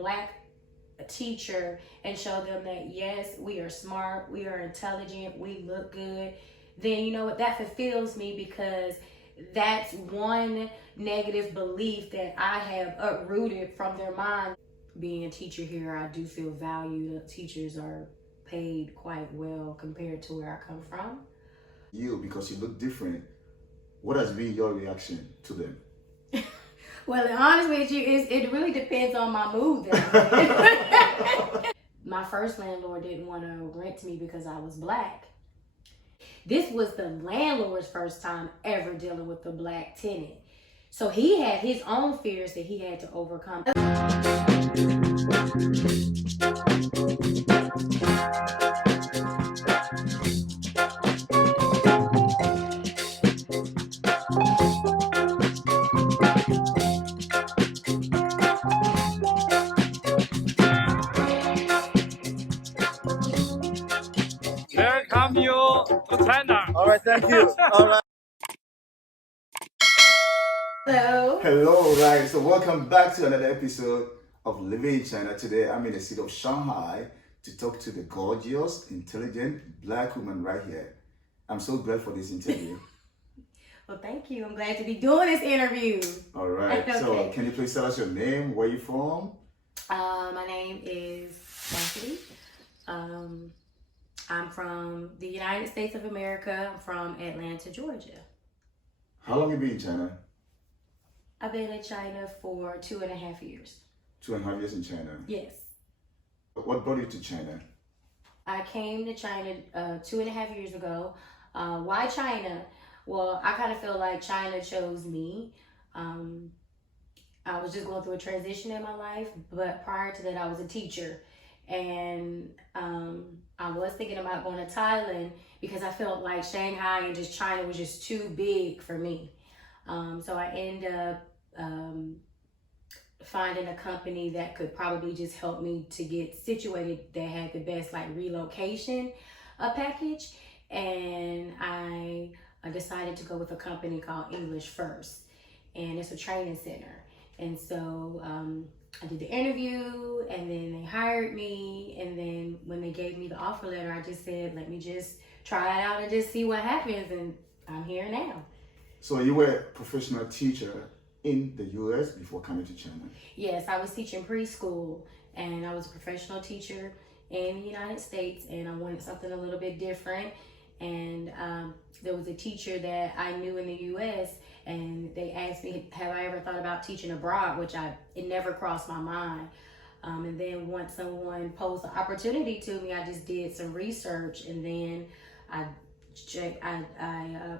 Black teacher and show them that yes, we are smart, we are intelligent, we look good, then you know what, that fulfills me, because that's one negative belief that I have uprooted from their mind. Being a teacher here, I do feel valued. Teachers are paid quite well compared to where I come from. You, because you look different, what has been your reaction to them? Well, to be honest with you, it really depends on my mood. My first landlord didn't want to rent to me because I was Black. This was the landlord's first time ever dealing with a Black tenant. So he had his own fears that he had to overcome. Welcome you to China. All right, thank you. All right. Hello, guys. So welcome back to another episode of Living in China. Today, I'm in the city of Shanghai to talk to the gorgeous, intelligent Black woman right here. I'm so glad for this interview. Well, thank you. I'm glad to be doing this interview. All right. Okay. So can you please tell us your name, where you're from? My name is Chastity. I'm from the United States of America. I'm from Atlanta, Georgia. How long have you been in China? I've been in China for 2.5 years. 2.5 years in China. Yes. What brought you to China? I came to China 2.5 years ago. Why China? Well, I kind of feel like China chose me. I was just going through a transition in my life, but prior to that, I was a teacher. And I was thinking about going to Thailand because I felt like Shanghai and just China was just too big for me. So I ended up finding a company that could probably just help me to get situated, that had the best like relocation package. And I decided to go with a company called English First, and it's a training center. And so I did the interview, and then they hired me. And then when they gave me the offer letter, I just said, let me just try it out and just see what happens. And I'm here now. So you were a professional teacher in the U.S. before coming to China? Yes, I was teaching preschool, and I was a professional teacher in the United States, and I wanted something a little bit different. And there was a teacher that I knew in the U.S., and they asked me, have I ever thought about teaching abroad, which it never crossed my mind. And then once someone posed the opportunity to me, I just did some research, and then I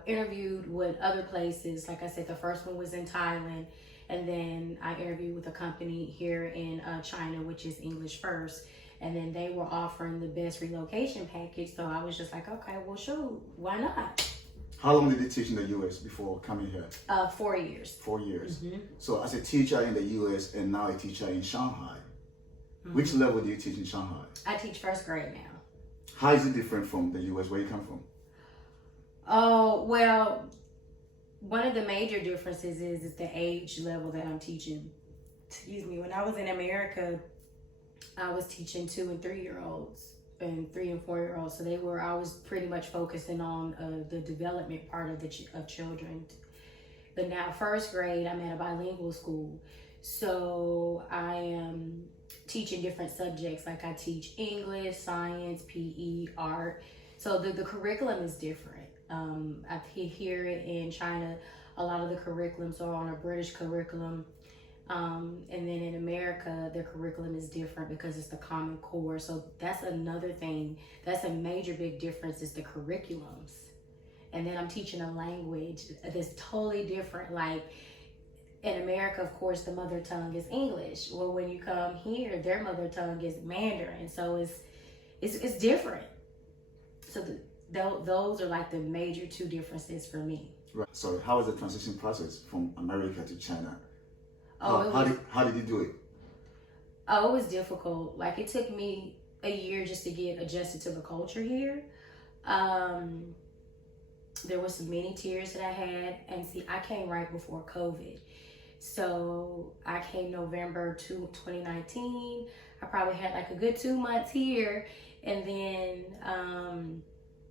interviewed with other places. Like I said, the first one was in Thailand, and then I interviewed with a company here in China, which is English First. And then they were offering the best relocation package. So I was just like, okay, well, sure, why not? How long did you teach in the U.S. before coming here? 4 years. 4 years. Mm-hmm. So as a teacher in the U.S. and now a teacher in Shanghai, which level do you teach in Shanghai? I teach first grade now. How is it different from the U.S. where you come from? Oh, well, one of the major differences is the age level that I'm teaching. Excuse me. When I was in America, I was teaching 2 and 3 year olds and 3 and 4 year olds. So I was pretty much focusing on the development part of children. But now first grade, I'm at a bilingual school. So I am teaching different subjects. Like I teach English, science, PE, art. So the curriculum is different. I hear it in China, a lot of the curriculums are on a British curriculum. And then in America, their curriculum is different because it's the Common Core. So that's another thing. That's a major big difference, is the curriculums. And then I'm teaching a language that's totally different. Like in America, of course, the mother tongue is English. Well, when you come here, their mother tongue is Mandarin. So it's different. So those are like the major 2 differences for me. Right. So how was the transition process from America to China? Oh, how did you do it? Oh, it was difficult. Like it took me a year just to get adjusted to the culture here. There was some many tears that I had, and see, I came right before COVID. So I came November 2019. I probably had like a good 2 months here, and then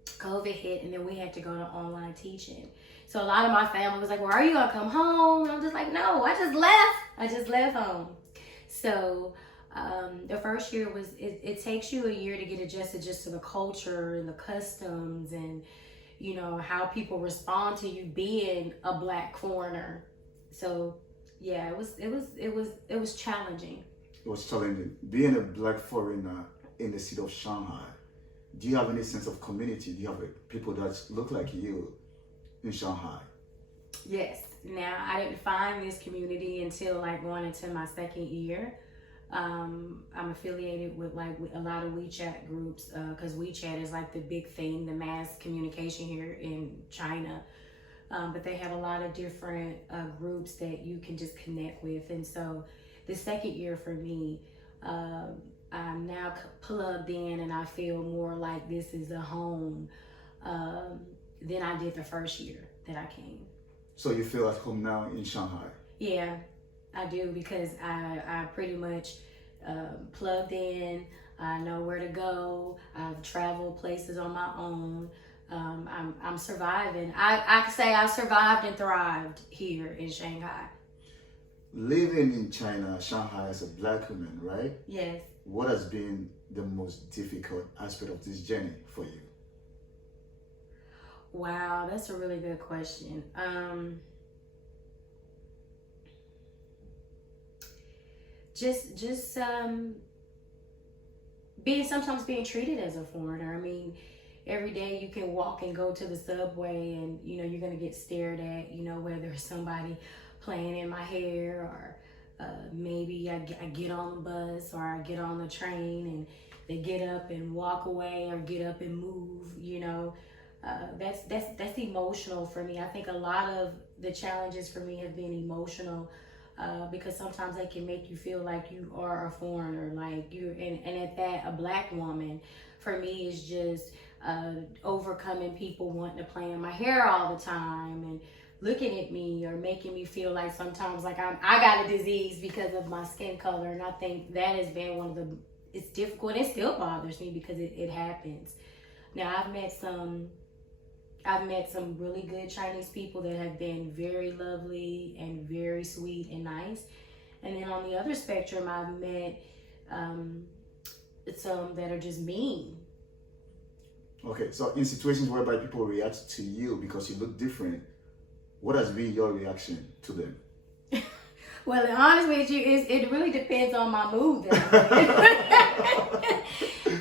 COVID hit, and then we had to go to online teaching. So a lot of my family was like, well, are you gonna come home? And I'm just like, no, I just left home. So the first year was, it takes you a year to get adjusted just to the culture and the customs and, you know, how people respond to you being a Black foreigner. So yeah, it was challenging. It was challenging. Being a Black foreigner in the city of Shanghai, do you have any sense of community? Do you have people that look like you in Shanghai? Yes. Now, I didn't find this community until like going into my second year. I'm affiliated with like a lot of WeChat groups because WeChat is like the big thing, the mass communication here in China. But they have a lot of different groups that you can just connect with. And so the second year for me, I'm now plugged in and I feel more like this is a home than I did the first year that I came. So you feel at home now in Shanghai? Yeah, I do, because I pretty much plugged in. I know where to go. I've traveled places on my own. I'm surviving. I could say I survived and thrived here in Shanghai. Living in China, Shanghai, as a Black woman, right? Yes. What has been the most difficult aspect of this journey for you? Wow, that's a really good question. Just sometimes being treated as a foreigner. I mean, every day you can walk and go to the subway and, you know, you're going to get stared at, you know, whether it's somebody playing in my hair or maybe I get on the bus or I get on the train and they get up and walk away or get up and move, you know. That's emotional for me. I think a lot of the challenges for me have been emotional because sometimes they can make you feel like you are a foreigner, like you, and at that, a Black woman for me is just overcoming people wanting to play in my hair all the time and looking at me or making me feel like sometimes like I got a disease because of my skin color. And I think that has been one of the, it's difficult. It still bothers me because it happens. Now I've met some really good Chinese people that have been very lovely and very sweet and nice. And then on the other spectrum, I've met some that are just mean. Okay, so in situations whereby people react to you because you look different, what has been your reaction to them? Well, to be honest with you, it really depends on my mood.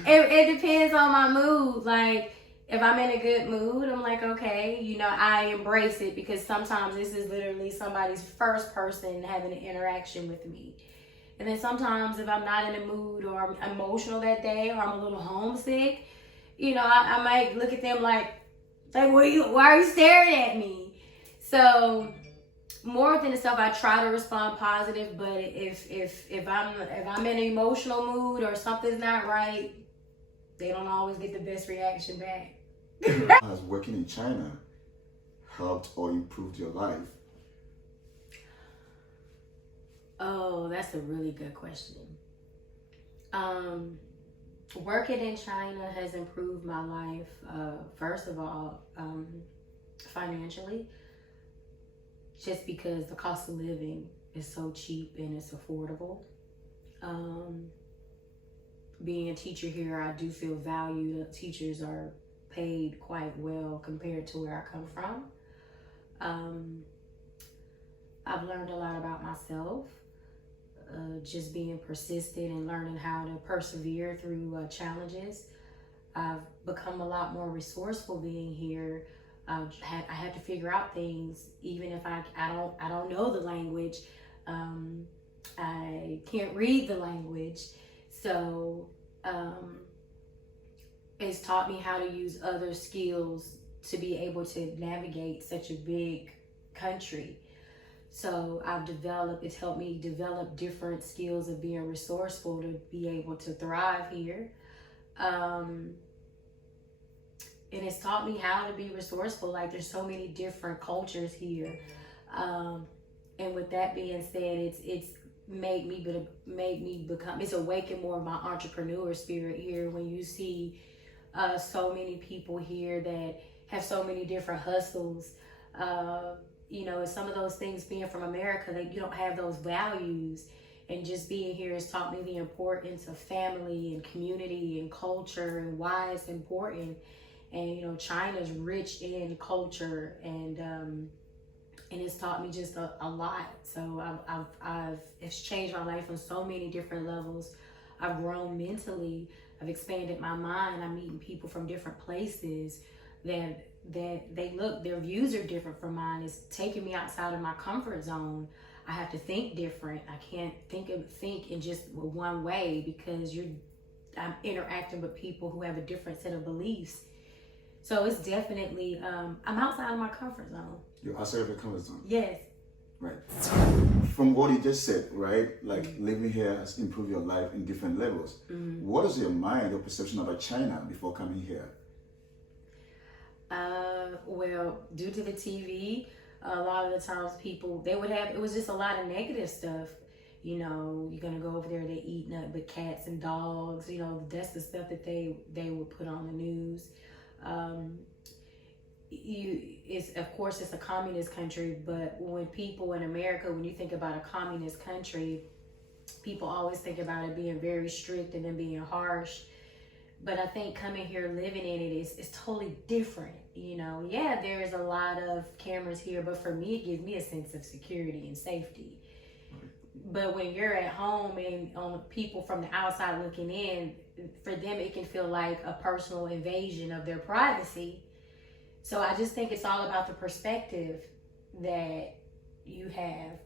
It depends on my mood. Like, if I'm in a good mood, I'm like, okay, you know, I embrace it because sometimes this is literally somebody's first person having an interaction with me. And then sometimes if I'm not in a mood or I'm emotional that day or I'm a little homesick, you know, I might look at them like why are you staring at me? So more than itself, I try to respond positive, but if I'm in an emotional mood or something's not right, they don't always get the best reaction back. Has working in China helped or improved your life? Oh, that's a really good question. Working in China has improved my life. First of all, financially, just because the cost of living is so cheap and it's affordable. Being a teacher here, I do feel valued. Teachers are paid quite well compared to where I come from. I've learned a lot about myself, just being persistent and learning how to persevere through challenges. I've become a lot more resourceful being here. I have to figure out things even if I don't know the language. I can't read the language, so it's taught me how to use other skills to be able to navigate such a big country. So it's helped me develop different skills of being resourceful to be able to thrive here. And it's taught me how to be resourceful. Like, there's so many different cultures here. And with that being said, it's made me become, it's awakened more of my entrepreneur spirit here when you see so many people here that have so many different hustles. You know, and some of those things, being from America, that you don't have those values. And just being here has taught me the importance of family and community and culture and why it's important. And you know, China's rich in culture, and it's taught me just a lot. So it's changed my life on so many different levels. I've grown mentally. I've expanded my mind. I'm meeting people from different places that their views are different from mine. It's taking me outside of my comfort zone. I have to think different. I can't think in just one way, because I'm interacting with people who have a different set of beliefs. So it's definitely, I'm outside of my comfort zone. You're outside of your comfort zone? Yes. Right. From what you just said, right? Like living here has improved your life in different levels. Mm-hmm. What is your mind or perception about China before coming here? Well, due to the TV, a lot of the times people, it was just a lot of negative stuff. You know, you're gonna go over there, they eat nothing but cats and dogs. You know, that's the stuff that they would put on the news. Of course it's a communist country, but when people in America, when you think about a communist country, people always think about it being very strict and then being harsh. But I think coming here, living in it is totally different. You know, yeah, there's a lot of cameras here, but for me, it gives me a sense of security and safety. But when you're at home and people from the outside looking in, for them, it can feel like a personal invasion of their privacy. So I just think it's all about the perspective that you have.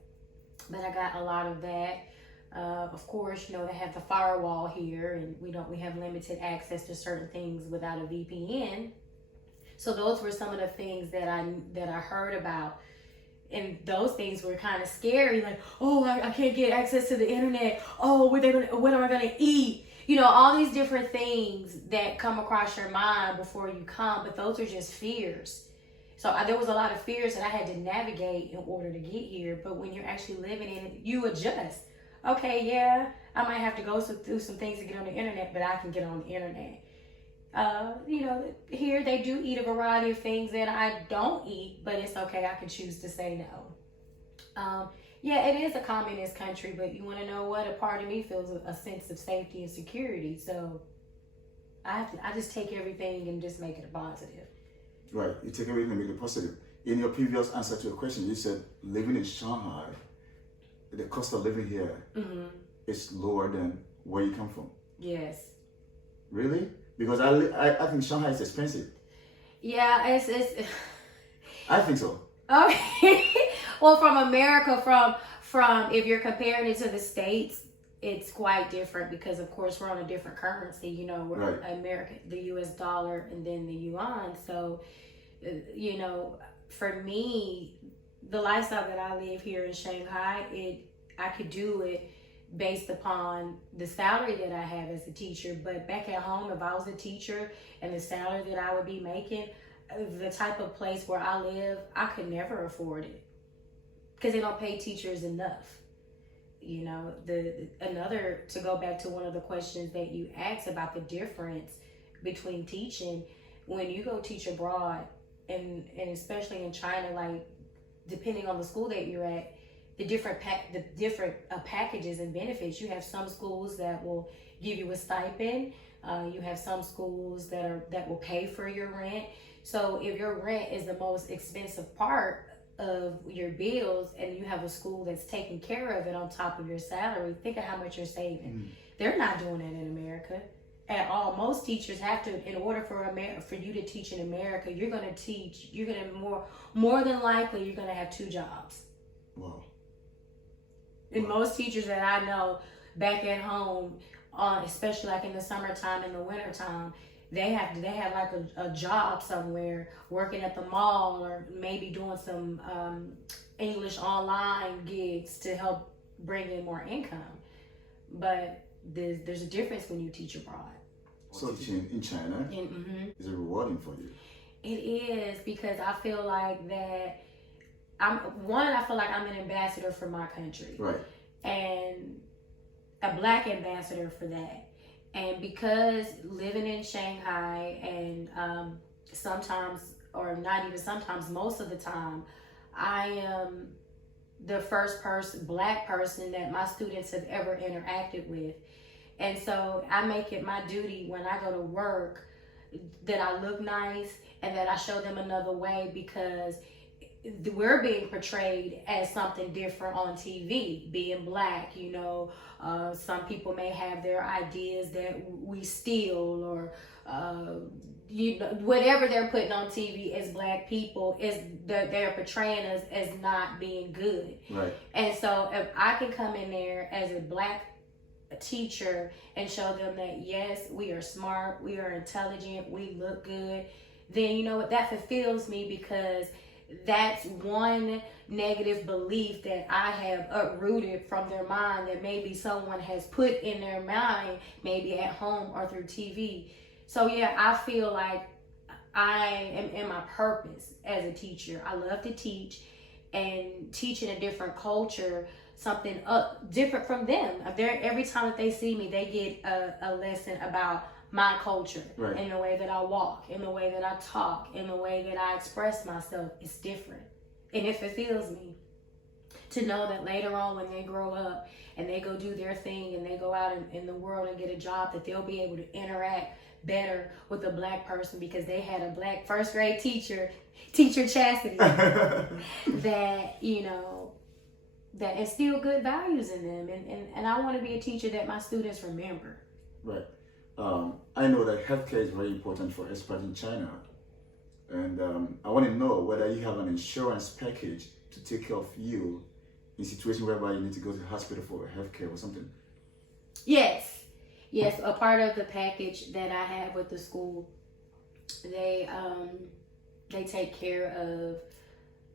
But I got a lot of that. Of course, you know, they have the firewall here, and we have limited access to certain things without a VPN. So those were some of the things that I heard about. And those things were kind of scary, like, oh, I can't get access to the internet. Oh, what am I gonna eat? You know, all these different things that come across your mind before you come, but those are just fears. So there was a lot of fears that I had to navigate in order to get here. But when you're actually living in it, you adjust. Okay, yeah, I might have to go through some things to get on the internet, but I can get on the internet. You know, here they do eat a variety of things that I don't eat, but it's okay. I can choose to say no. Yeah, it is a communist country, but you want to know what? A part of me feels a sense of safety and security. So I just take everything and just make it a positive. Right, you take everything and make it positive. In your previous answer to your question, you said living in Shanghai, the cost of living here is lower than where you come from. Yes. Really? Because I think Shanghai is expensive. Yeah, it's I think so. Okay. Well, from America, from if you're comparing it to the States, it's quite different because, of course, we're on a different currency. You know, we're right. American, the U.S. dollar, and then the yuan. So, you know, for me, the lifestyle that I live here in Shanghai, I could do it based upon the salary that I have as a teacher. But back at home, if I was a teacher and the salary that I would be making, the type of place where I live, I could never afford it because they don't pay teachers enough. You know, to go back to one of the questions that you asked about the difference between teaching, when you go teach abroad, and especially in China, like depending on the school that you're at, the different packages and benefits. You have some schools that will give you a stipend. You have some schools that will pay for your rent. So if your rent is the most expensive part of your bills, and you have a school that's taking care of it on top of your salary, think of how much you're saving. They're not doing that in America at all. Most teachers have to, in order for you to teach in America, you're going to more than likely you're going to have 2 jobs. Wow. And most teachers that I know back at home, especially like in the summertime and the wintertime, they have like a job somewhere, working at the mall, or maybe doing some English online gigs to help bring in more income. But there's a difference when you teach abroad. So teaching in China is it rewarding for you? It is, because I feel like that I feel like I'm an ambassador for my country. Right. And a black ambassador for that. And because living in Shanghai and sometimes, or not even sometimes, most of the time, I am the first black person that my students have ever interacted with. And so I make it my duty when I go to work that I look nice and that I show them another way, because we're being portrayed as something different on TV, being black, you know. Some people may have their ideas that we steal, or you know, whatever they're putting on TV as black people is they're portraying us as not being good. Right. And so if I can come in there as a black teacher and show them that yes, we are smart, we are intelligent, we look good, then you know what, that fulfills me, because that's one negative belief that I have uprooted from their mind that maybe someone has put in their mind, maybe at home or through TV. So yeah, I feel like I am in my purpose as a teacher. I love to teach, and teaching a different culture, something different from them. Every time that they see me, they get a lesson about my culture, right, in the way that I walk, in the way that I talk, in the way that I express myself. It's different. And it fulfills me to know that later on when they grow up and they go do their thing and they go out in the world and get a job, that they'll be able to interact better with a black person because they had a black first grade teacher Chastity, that, you know, that instill good values in them. And I want to be a teacher that my students remember. Right. I know that healthcare is very important for expats in China, and I want to know whether you have an insurance package to take care of you in situations whereby you need to go to the hospital for healthcare or something. Yes, a part of the package that I have with the school, they take care of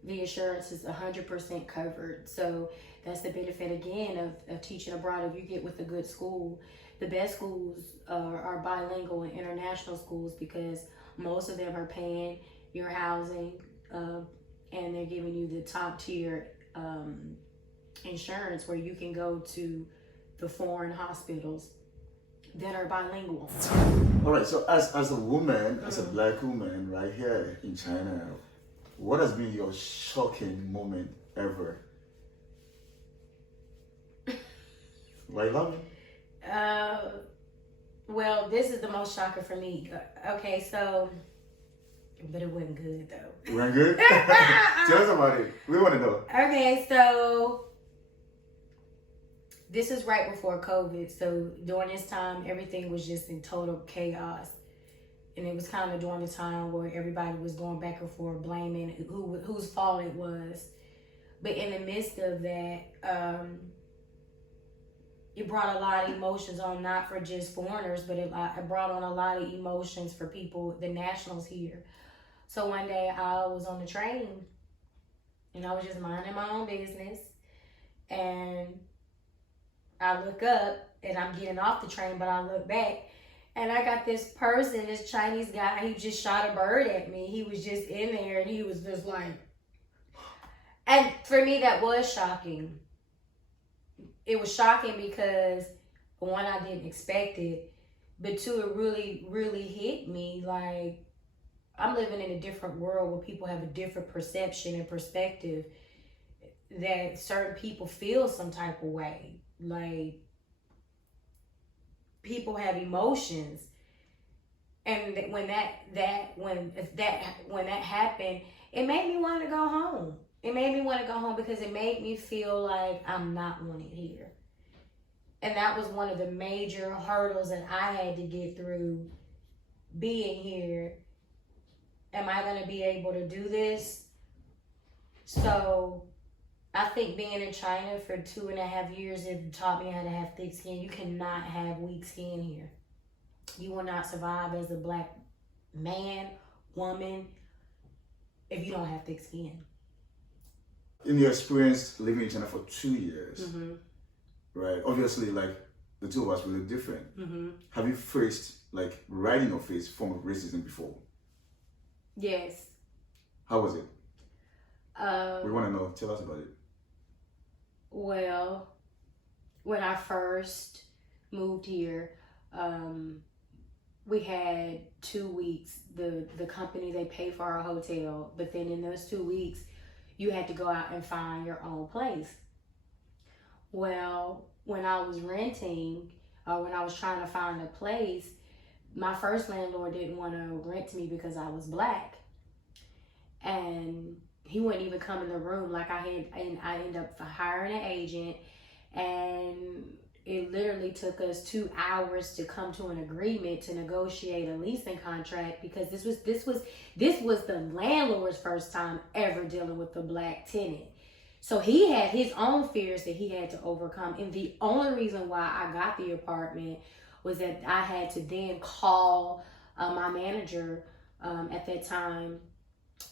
the insurance is 100% covered. So that's the benefit again of teaching abroad. If you get with a good school, the best schools are bilingual and international schools, because most of them are paying your housing and they're giving you the top tier insurance where you can go to the foreign hospitals that are bilingual. All right, so as a woman, as a black woman right here in China, what has been your shocking moment ever? Right, love me? Well, this is the most shocking for me. Okay, so, but it wasn't good though. It wasn't good? Tell us about it. We want to know. Okay, so this is right before COVID. So during this time, everything was just in total chaos. And it was kind of during the time where everybody was going back and forth blaming whose fault it was. But in the midst of that, it brought a lot of emotions on, not for just foreigners, but it brought on a lot of emotions for people, the nationals here. So one day I was on the train and I was just minding my own business, and I look up and I'm getting off the train, but I look back and I got this person, this Chinese guy, he just shot a bird at me. He was just in there and he was just like, and for me that was shocking. It was shocking because, one, I didn't expect it, but two, it really, really hit me. Like, I'm living in a different world where people have a different perception and perspective, that certain people feel some type of way. Like, people have emotions, and when that happened, it made me want to go home. It made me want to go home because it made me feel like I'm not wanted here. And that was one of the major hurdles that I had to get through being here. Am I going to be able to do this? So I think being in China for 2.5 years, it taught me how to have thick skin. You cannot have weak skin here. You will not survive as a black man, woman, if you don't have thick skin. In your experience living in China for 2 years, Mm-hmm. right? Obviously, like, the two of us, we look different. Mm-hmm. Have you faced, like, right in your face, form of racism before? Yes. How was it? We want to know. Tell us about it. Well, when I first moved here, we had 2 weeks. The company, they paid for our hotel, but then in those 2 weeks, you had to go out and find your own place. Well, when I was renting, when I was trying to find a place, my first landlord didn't want to rent to me because I was black. And he wouldn't even come in the room. Like I ended up hiring an agent, and it literally took us 2 hours to come to an agreement to negotiate a leasing contract, because this was the landlord's first time ever dealing with a black tenant. So he had his own fears that he had to overcome. And the only reason why I got the apartment was that I had to then call my manager at that time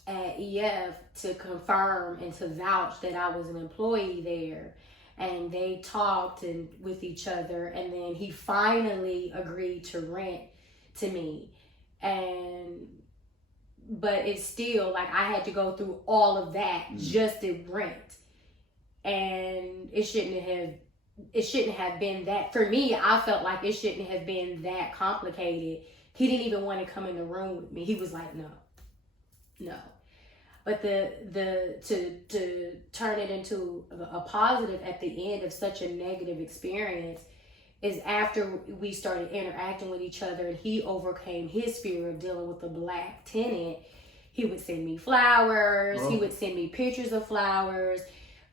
at EF to confirm and to vouch that I was an employee there. And they talked with each other, and then he finally agreed to rent to me. But it's still like I had to go through all of that just to rent. And it shouldn't have been that, for me, I felt like it shouldn't have been that complicated. He didn't even want to come in the room with me. He was like, no. But to turn it into a positive at the end of such a negative experience is after we started interacting with each other and he overcame his fear of dealing with a black tenant. He would send me flowers. He would send me pictures of flowers.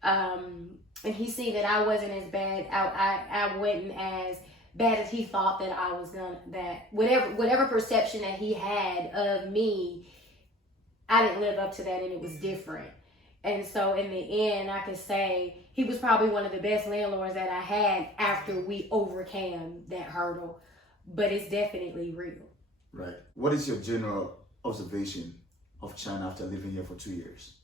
And he seen that I wasn't as bad. I wasn't as bad as he thought that I was gonna. That whatever perception that he had of me, I didn't live up to that, and it was different. And so in the end, I can say he was probably one of the best landlords that I had after we overcame that hurdle. But it's definitely real. Right. What is your general observation of China after living here for 2 years?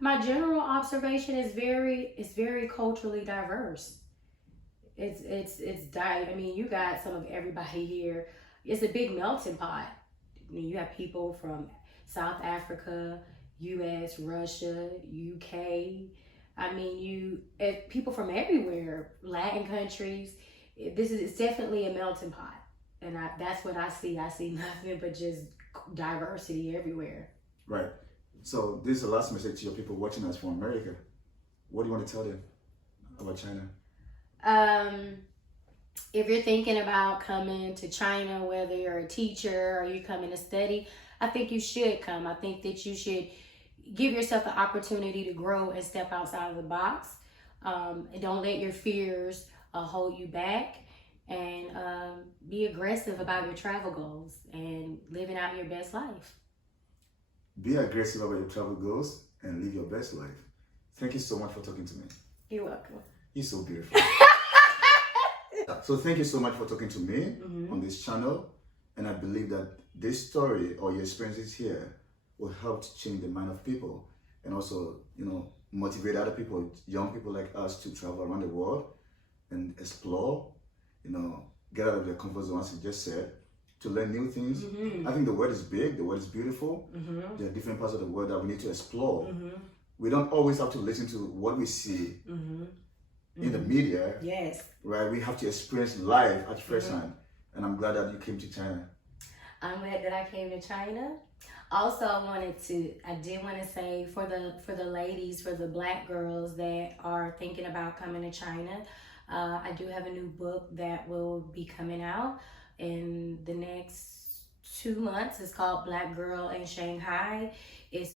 My general observation is very culturally diverse. I mean, you got some of everybody here. It's a big melting pot. I mean, you have people from South Africa, US, Russia, UK. I mean, people from everywhere, Latin countries. It's definitely a melting pot. And that's what I see. I see nothing but just diversity everywhere. Right. So this is the last message to your people watching us from America. What do you want to tell them about China? If you're thinking about coming to China, whether you're a teacher or you're coming to study, I think you should come. I think that you should give yourself an opportunity to grow and step outside of the box. And don't let your fears hold you back. And be aggressive about your travel goals and living out your best life. Be aggressive about your travel goals and live your best life. Thank you so much for talking to me. You're welcome. You're so beautiful. So thank you so much for talking to me on this channel. And I believe that this story or your experiences here will help to change the mind of people and also, motivate other people, young people like us, to travel around the world and explore, get out of their comfort zone, as you just said, to learn new things. I think the world is big, the world is beautiful. There are different parts of the world that we need to explore. We don't always have to listen to what we see in the media. Yes. Right? We have to experience life at first hand. And I'm glad that you came to China. I'm glad that I came to China. Also, I did want to say for the ladies, for the black girls that are thinking about coming to China, I do have a new book that will be coming out in the next 2 months. It's called Black Girl in Shanghai. It's